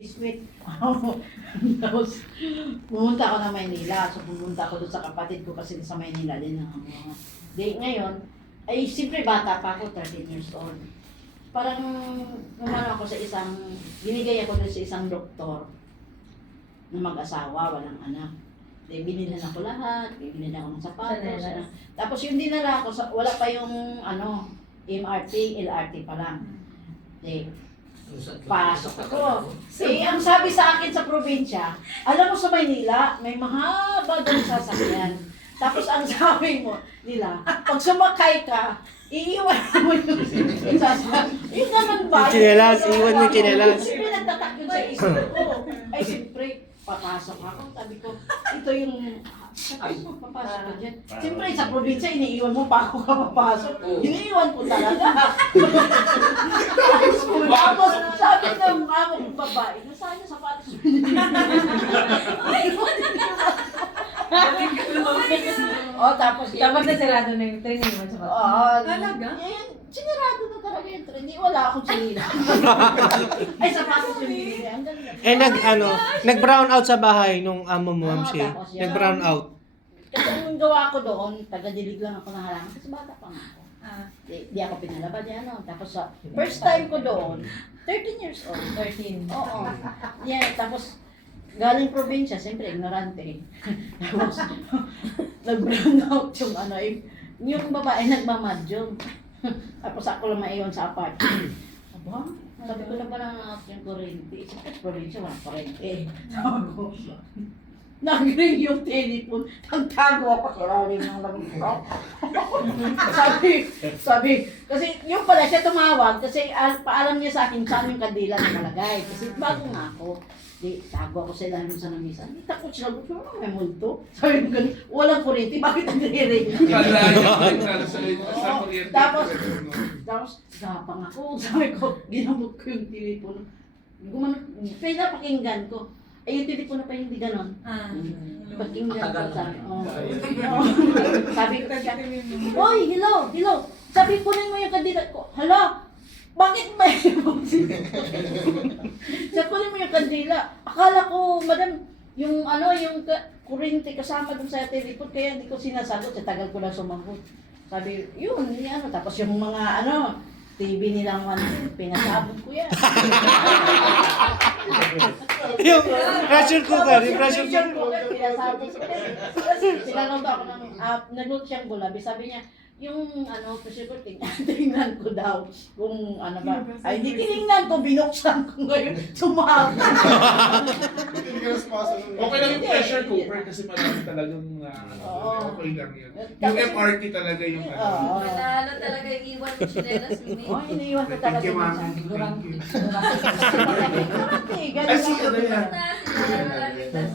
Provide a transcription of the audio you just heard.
Sweet. Tapos, pumunta ako ng Maynila. So, pumunta ako doon sa kapatid ko kasi sa Maynila din ang mga day. Ngayon, ay siyempre bata pa ako, 13 years old. Parang umano ako sa isang, binigay ako doon sa isang doktor na mag-asawa, walang anak. Di, binilhan ako lahat, binilhan ako ng sapatos. Ano. Tapos yung dinala ko, sa, wala pa yung ano, MRT, LRT pa lang. Di, pasok ako. Eh, ang sabi sa akin sa probinsya, alam mo sa Maynila, may mahaba doon sasakyan. Tapos ang sabi mo nila, pag sumakay ka, iiwan mo yung sasakyan. Yun naman ba? Yung iiwan mo yung tsinelas. Siyempre nagtatak yun sa isip ko. Ay, siyempre, papasok ako. Sabi ko, ito yung Ay, papasok ka dyan. Siyempre, sa probinsya, iniiwan mo pa ako ka papasok. Iniiwan ko talaga. Tapos, sabi ng among babae, nasaan yung sapatos mo? oh, tapos, Dapat na sarado na yung training mo sa Oo. bata. Talaga? Eh, sinarado na talaga yung. Hindi, wala akong sinila. Ay, binili. Ang ganda. Eh nag ano, nag-brown out sa bahay nung amo mo, Ah, Ma'am tapos yun. Nag-brown out. Kasi yung gawa ko doon, taga-dilig lang ako ng halaman. Kasi bata pa nga ako. Ah, Di, di ako pinalabas niya, ano. Tapos sa first time ko doon, 13 years old. 13. Oo. Yeah, tapos galing probinsya, siyempre ignorante. tapos nag-brown out yung ano, yung, yung babae nagmamadyong. tapos ako lang maiwan sa apartment. Aba, sabi ko na parang out yung kuryente. Sa probinsya, wala kuryente. Sabi ko, nag-ring yung telephone, nagtago ako ilalim ng lamig ko. sabi, sabi, kasi yung pala siya tumawag kasi al, paalam niya sa akin saan yung kandila na malagay. Kasi bago nga ako, di, tago ako sa ilalim sa namisa. Di takot siya, gusto mo may multo. Sabi ko ganun, walang kuryente, bakit nagre-ring? Tapos, tapos, gapang ako. Sabi ko, ginamot ko yung telepono. Gumano, pinapakinggan ko. Ay, yung telepono pa hindi ganon. Ah. Pakinggan ko sabi. Oh. sabi ko siya, Hoy, hello, hello. Sabi kunin mo yung kandila ko. Hala, bakit ba Sabi kunin mo yung kandila. Akala ko, madam, yung ano, yung ka- kuryente kasama dun sa telepon, kaya hindi ko sinasagot. Sa tagal ko lang sumagot. Sabi, yun, yun, ano. Tapos yung mga, ano, TV nilang one, pinasabot ko yan. yung pressure cooker, yung pressure cooker. pinasabot ko. Kasi tinanong ako ng, uh, nag-note siyang gulabi. Sabi niya, yung ano, pressure cooker, tingnan, tingnan ko daw kung ano ba. Ay, di tinignan ko, binuksan ko ngayon, sumabot. Okay lang yung pressure cooker kasi marami talagang na ano, Oo. okay lang yun. Yung MRT talaga yung ano. Oo. Manalo talaga yung iwan mo chinelas, Mimi. Oh, iniiwan ko talaga Thank you, minsan. ma'am. Durante. Thank you. Durante. Durante, ganun Ay, si lang. ano yan? Basta, sinala